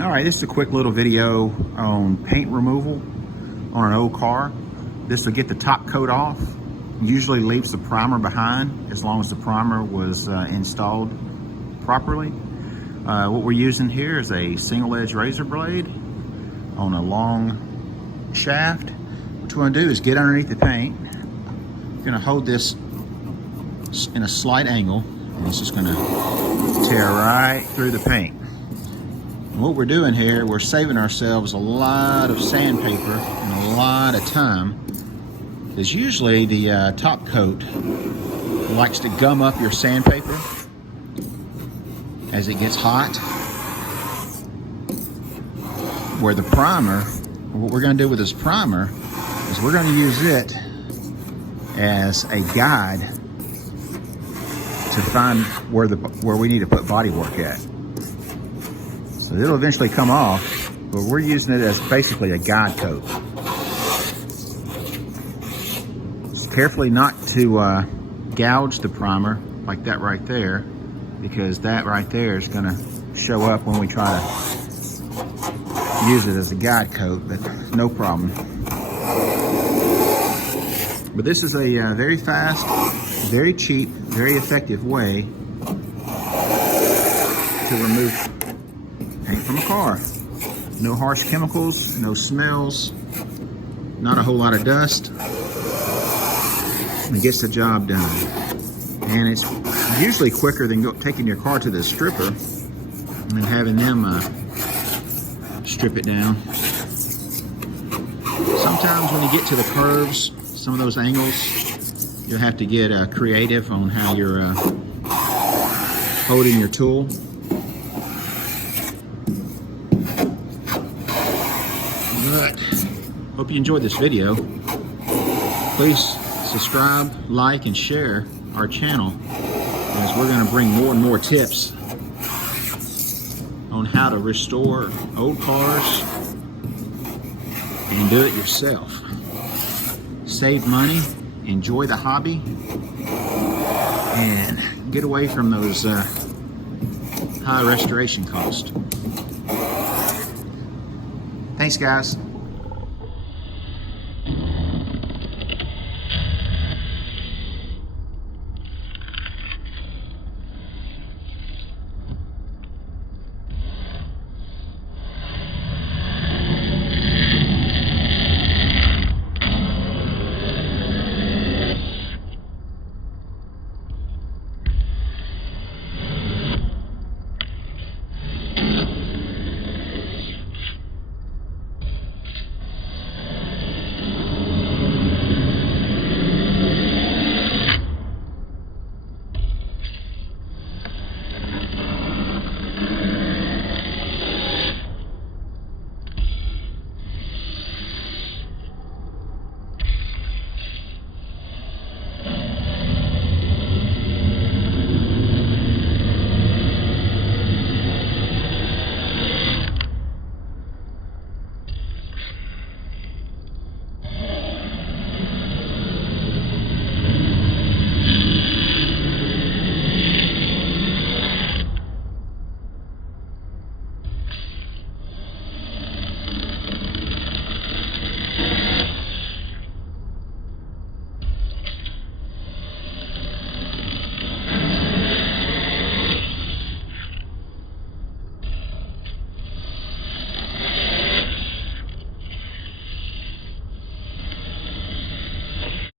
All right, this is a quick little video on paint removal on an old car. This will get the top coat off. Usually leaves the primer behind as long as the primer was installed properly. What we're using here is a single edge razor blade on a long shaft. What we're gonna do is get underneath the paint. We're gonna hold this in a slight angle, and it's just gonna tear right through the paint. And what we're doing here, we're saving ourselves a lot of sandpaper and a lot of time, because usually the top coat likes to gum up your sandpaper as it gets hot. Where the primer, what we're going to do with this primer is we're going to use it as a guide to find where we need to put body work at. So it'll eventually come off, but we're using it as basically a guide coat. Just carefully not to gouge the primer like that right there, because that right there is going to show up when we try to use it as a guide coat, but no problem. But this is a very fast, very cheap, very effective way to remove paint from a car. No harsh chemicals, no smells, not a whole lot of dust. It gets the job done. And it's usually quicker than taking your car to the stripper and having them strip it down. Sometimes when you get to the curves, some of those angles, you'll have to get creative on how you're holding your tool. But hope you enjoyed this video. Please subscribe, like, and share our channel, as we're going to bring more and more tips on how to restore old cars and do it yourself. Save money, enjoy the hobby, and get away from those high restoration costs. Thanks, guys.